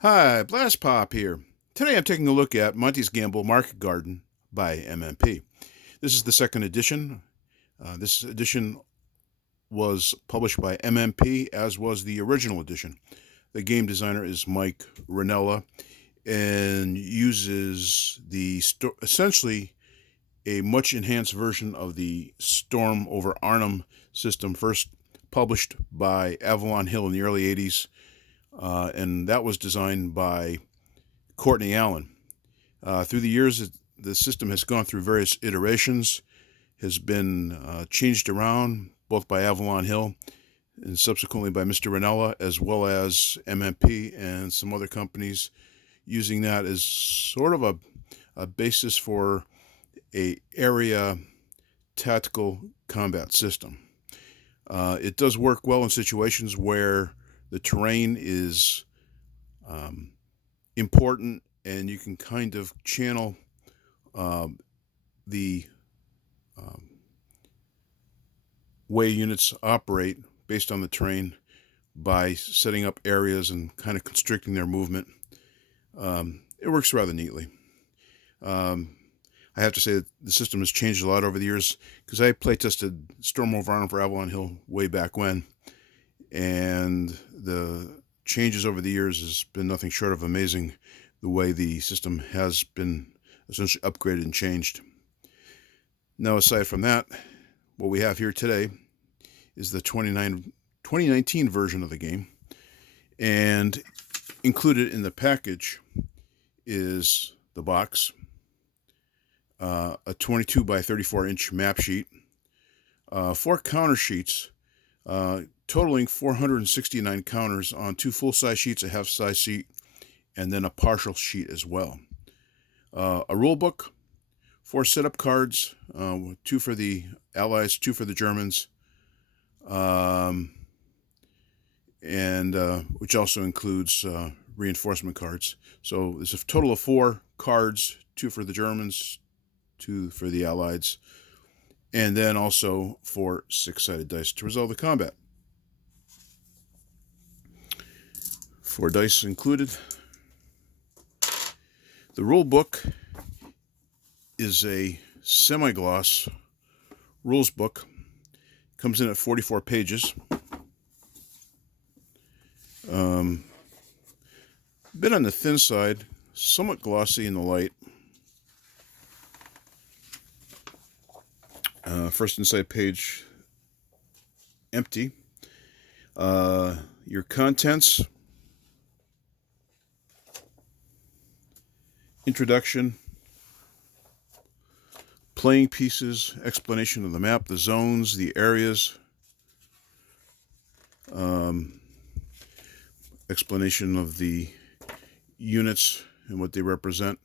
Hi, Blastpop here. Today I'm taking a look at Monty's Gamble Market Garden by MMP. This is the second edition. This edition was published by MMP, as was the original edition. The game designer is Mike Ranella and uses essentially a much enhanced version of the Storm over Arnhem system, first published by Avalon Hill in the early 80s, and that was designed by Courtney Allen. Through the years, the system has gone through various iterations, has been changed around both by Avalon Hill and subsequently by Mr. Ranella, as well as MMP and some other companies, using that as sort of a basis for a area tactical combat system. It does work well in situations where the terrain is important and you can kind of channel the um, way units operate based on the terrain by setting up areas and kind of constricting their movement. It works rather neatly. Um, I have to say that the system has changed a lot over the years because I playtested Storm over Arnhem for Avalon Hill way back when, and the changes over the years has been nothing short of amazing, the way the system has been essentially upgraded and changed. Now, aside from that, what we have here today is the 2019 version of the game, and included in the package is the box, a 22 by 34 inch map sheet, 4 counter sheets, totaling 469 counters on 2 full-size sheets, a half-size sheet, and then a partial sheet as well. A rule book, 4 setup cards, 2 for the Allies, 2 for the Germans, and which also includes reinforcement cards. So there's a total of 4 cards, 2 for the Germans, 2 for the Allies, and then also 4 6-sided dice to resolve the combat. 4 dice included. The rule book is a semi-gloss rules book. Comes in at 44 pages. Bit on the thin side, somewhat glossy in the light. First inside page, empty. Your contents: introduction, playing pieces, explanation of the map, the zones, the areas, explanation of the units and what they represent,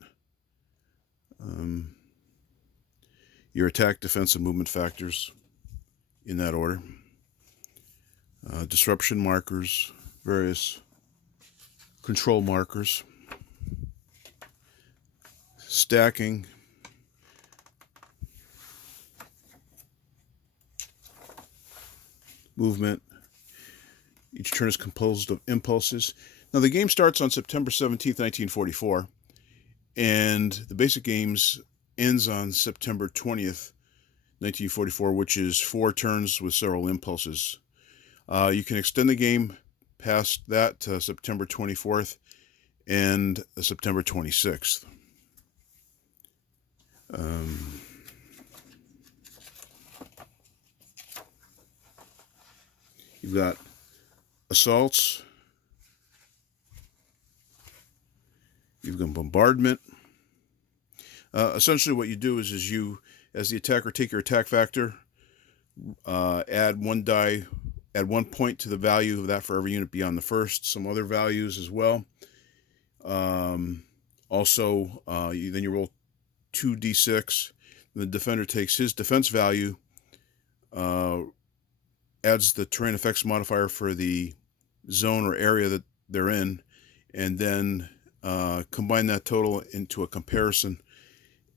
your attack, defense, and movement factors in that order, disruption markers, various control markers, stacking, movement. Each turn is composed of impulses. Now, the game starts on September 17th, 1944, and the basic games ends on September 20th, 1944, which is 4 turns with several impulses. You can extend the game past that to September 24th and September 26th. You've got assaults, you've got bombardment. Essentially what you do is you, as the attacker, take your attack factor, add 1 die, add 1 point to the value of that for every unit beyond the first, some other values as well. Also, then you roll 2d6. The defender takes his defense value, adds the terrain effects modifier for the zone or area that they're in, and then combine that total into a comparison.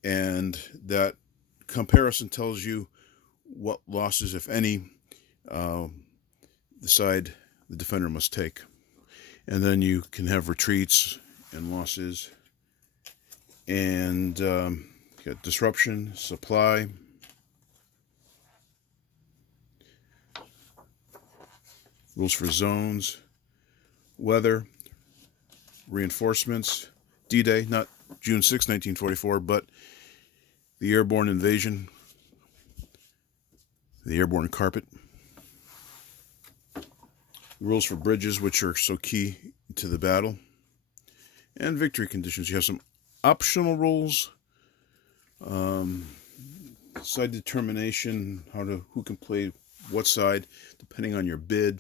And that comparison tells you what losses, if any, the side the defender must take. And then you can have retreats and losses. And you got disruption, supply, rules for zones, weather, reinforcements, D-Day, not June 6, 1944, but the airborne invasion, the airborne carpet, rules for bridges, which are so key to the battle, and victory conditions. You have some optional rules, side determination, who can play what side, depending on your bid.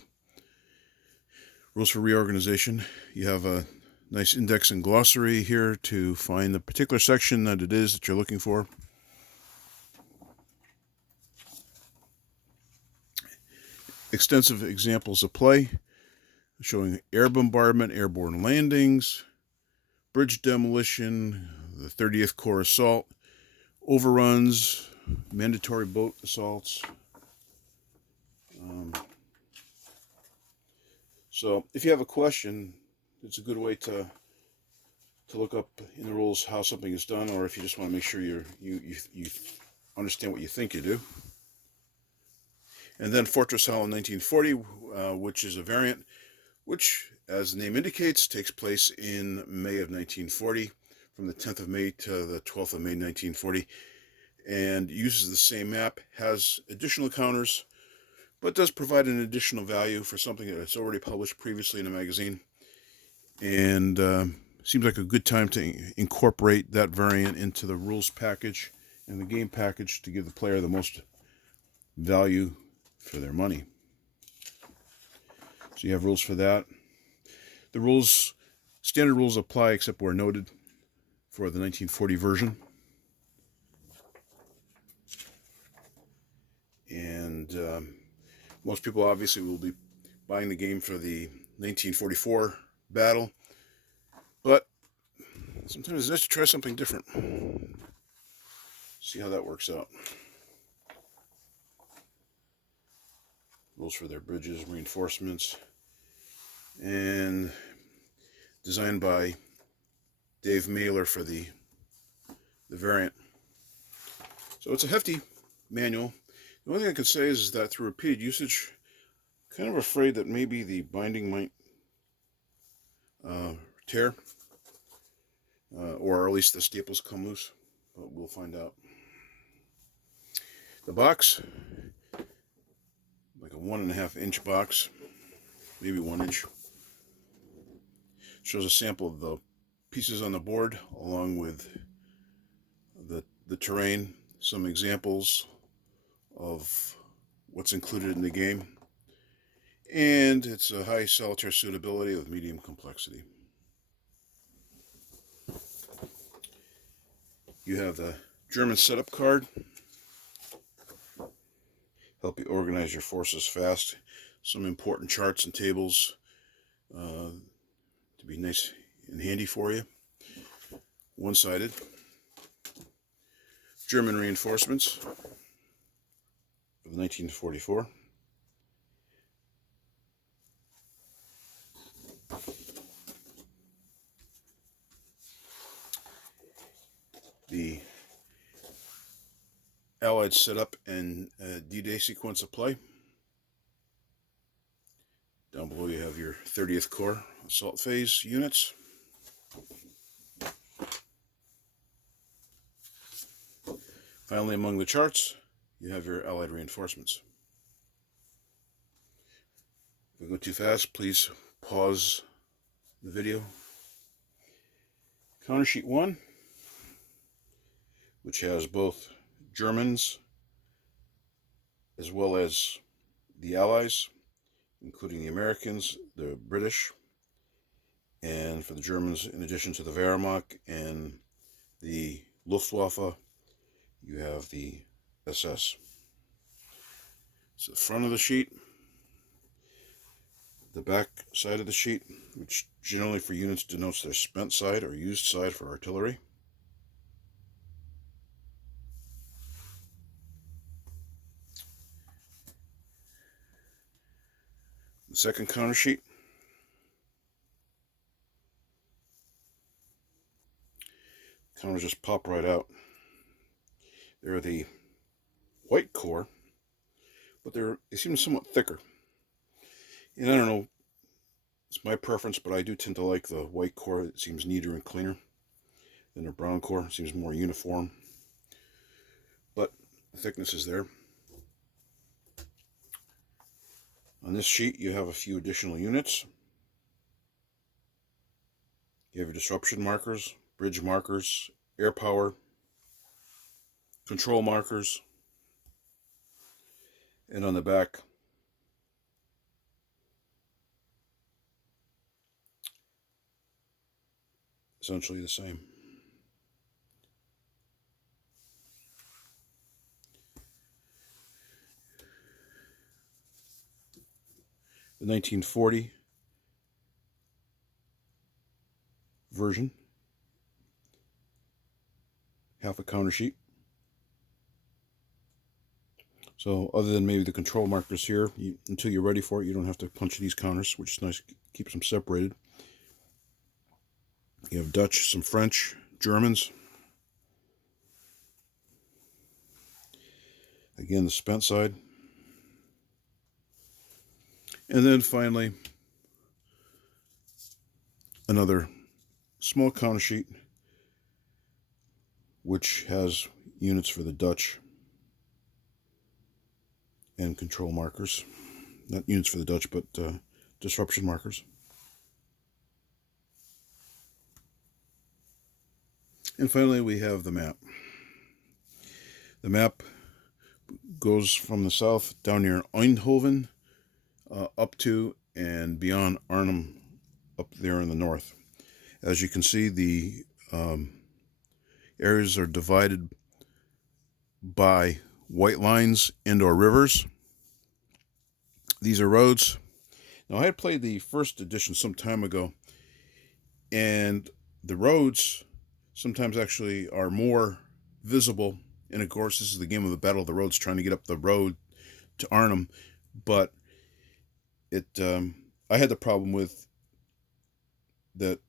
Rules for reorganization. You have a nice index and glossary here to find the particular section that it is that you're looking for. Extensive examples of play, showing air bombardment, airborne landings, bridge demolition, the 30th Corps assault, overruns, mandatory boat assaults. So if you have a question, it's a good way to look up in the rules how something is done, or if you just want to make sure you understand what you think you do. And then Fortress Hall in 1940, which is a variant, which, as the name indicates, takes place in May of 1940, from the 10th of May to the 12th of May 1940, and uses the same map, has additional counters, but does provide an additional value for something that's already published previously in a magazine. And seems like a good time to incorporate that variant into the rules package and the game package to give the player the most value for their money. So you have rules for that. The rules, standard rules apply except where noted for the 1940 version. And most people obviously will be buying the game for the 1944 battle, but sometimes it's nice to try something different. See how that works out. Rules for their bridges, reinforcements, and designed by Dave Mailer for the variant. So it's a hefty manual. The only thing I can say is that through repeated usage, I'm kind of afraid that maybe the binding might tear, or at least the staples come loose, but we'll find out. The box, like a 1.5 inch box, maybe 1 inch, shows a sample of the pieces on the board along with the terrain, some examples of what's included in the game, and it's a high solitaire suitability with medium complexity. You have the German setup card, help you organize your forces fast, some important charts and tables to be nice and handy for you. One-sided. German reinforcements of 1944. The Allied setup and D-Day sequence of play. Down below you have your 30th Corps assault phase units. Finally, among the charts, you have your Allied reinforcements. If I go too fast, please pause the video. Counter sheet 1, which has both Germans as well as the Allies, including the Americans, the British, and for the Germans, in addition to the Wehrmacht and the Luftwaffe, you have the SS. So the front of the sheet, the back side of the sheet, which generally for units denotes their spent side or used side for artillery. The second counter sheet, counters just pop right out. They're the white core, but they seem somewhat thicker. And I don't know, it's my preference, but I do tend to like the white core. It seems neater and cleaner than the brown core. It seems more uniform, but the thickness is there. On this sheet, you have a few additional units. You have your disruption markers, bridge markers, air power, control markers, and on the back, essentially the same. The 1940 version, half a counter sheet. So other than maybe the control markers here, until you're ready for it, you don't have to punch these counters, which is nice, keeps them separated. You have Dutch, some French, Germans. Again, the spent side. And then finally, another small counter sheet, which has units for the Dutch and control markers. Not units for the Dutch, but disruption markers. And finally, we have the map. The map goes from the south down near Eindhoven up to and beyond Arnhem up there in the north. As you can see, the areas are divided by white lines and or rivers. These are roads. Now, I had played the first edition some time ago, and the roads sometimes actually are more visible. And of course, this is the game of the Battle of the Roads, trying to get up the road to Arnhem. But I had the problem with that.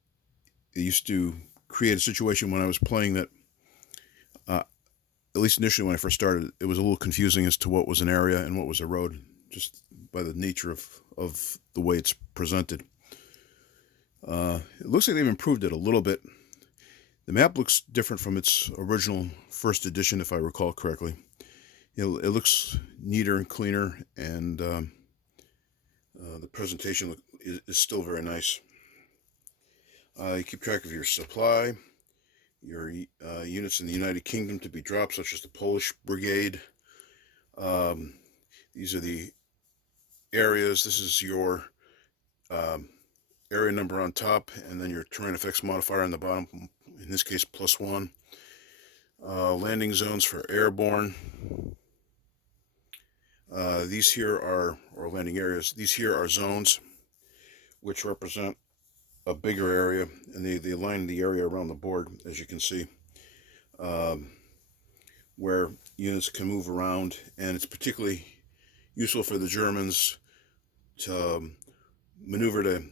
It used to create a situation when I was playing that, at least initially when I first started, it was a little confusing as to what was an area and what was a road, just by the nature of the way it's presented. It looks like they've improved it a little bit. The map looks different from its original first edition, if I recall correctly. It looks neater and cleaner, and the presentation is still very nice. You keep track of your supply, your units in the United Kingdom to be dropped, such as the Polish Brigade. These are the areas. This is your area number on top, and then your terrain effects modifier on the bottom, in this case +1. Landing zones for airborne. These here are, or landing areas, these here are zones which represent a bigger area, and they align the area around the board, as you can see, where units can move around, and it's particularly useful for the Germans to maneuver to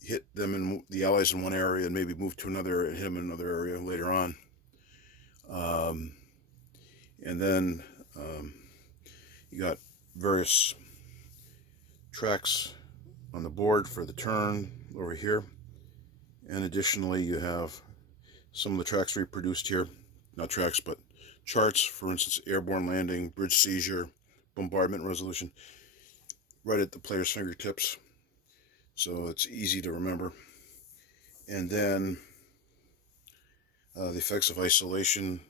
hit them in the Allies in one area and maybe move to another and hit them in another area later on. And then you got various tracks on the board for the turn over here. And additionally, you have some of the tracks reproduced here. Not tracks, but charts. For instance, airborne landing, bridge seizure, bombardment resolution, right at the player's fingertips. So it's easy to remember. And then the effects of isolation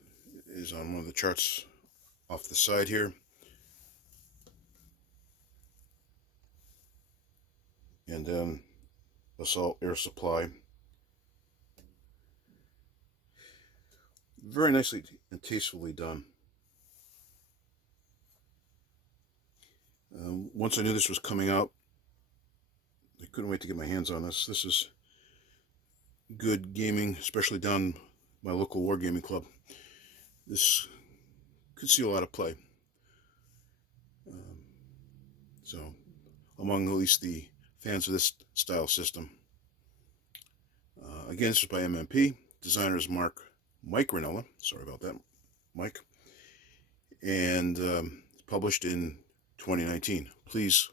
is on one of the charts off the side here. And then assault air supply. Very nicely and tastefully done. Once I knew this was coming out, I couldn't wait to get my hands on this. This is good gaming, especially down my local wargaming club. This could see a lot of play. So, among at least the fans of this style system. Again, this is by MMP. Designer is Mike Ranella. Sorry about that, Mike. And it's published in 2019. Please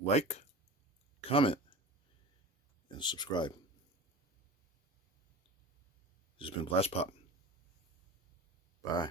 like, comment, and subscribe. This has been Blastpop. Bye.